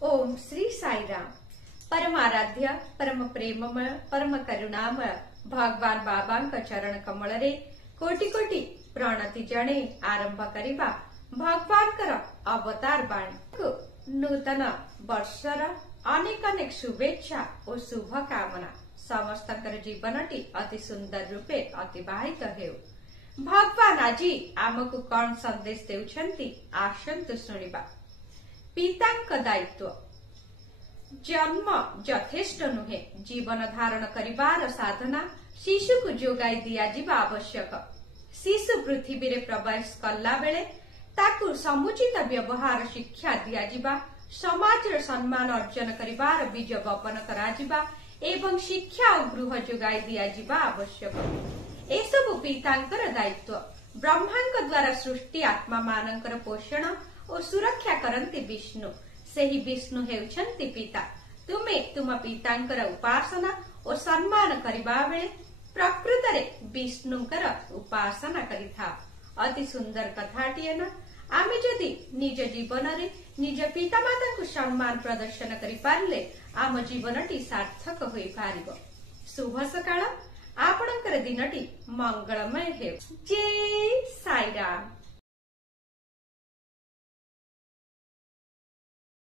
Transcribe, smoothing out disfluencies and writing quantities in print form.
ओम श्री साईराम। परमाराध्य परम प्रेममय परम करुणामय भगवान बाबांक चरण कमल रे कोटि कोटि प्रणति जणे आरंभ करिबा भगवानकर अवतार बाणी। नूतन वर्षर अनेक अनेक शुभेच्छा और शुभ कामना समस्तकर जीवनटी अति सुंदर रूपे अतिबाहित हेउ। भगवान आज आमको कौन संदेश देउछंती आसंतु सुनिबा। पितांक दायित्व जन्म यथेष्ट नुहे, जीवन धारण करिबार साधना शिशु को जोगाई दिया जिबा आवश्यक। शिशु पृथ्वी रे प्रवेश कला बेले ताकू समुचित व्यवहार शिक्षा दिया जिबा, समाज रे सम्मान अर्जन करिबार बीज बपन करा जिबा एवं शिक्षा और गृह जोगाई दिया जिबा आवश्यक। एसबु पितांकर दायित्व। ब्रह्मांक द्वारा सृष्टि आत्मा मानकर पोषण और सुरक्षा करंती विष्णु। सेही विष्णु हेउछंती पिता। तुमे तुम पितांकर उपासना और सम्मान करिबा बेले प्रकृत रे विष्णुंकर उपासना करिथा। अति सुंदर कथाटिए न। आमे जदि निज जीवन रे निज पिता माता को सम्मान प्रदर्शन करि पारले आम जीवनटी सार्थक होई पारिबो। शुभ सकाळ। आपणकर दिनटी मंगलमय हेउ। जय साईराम।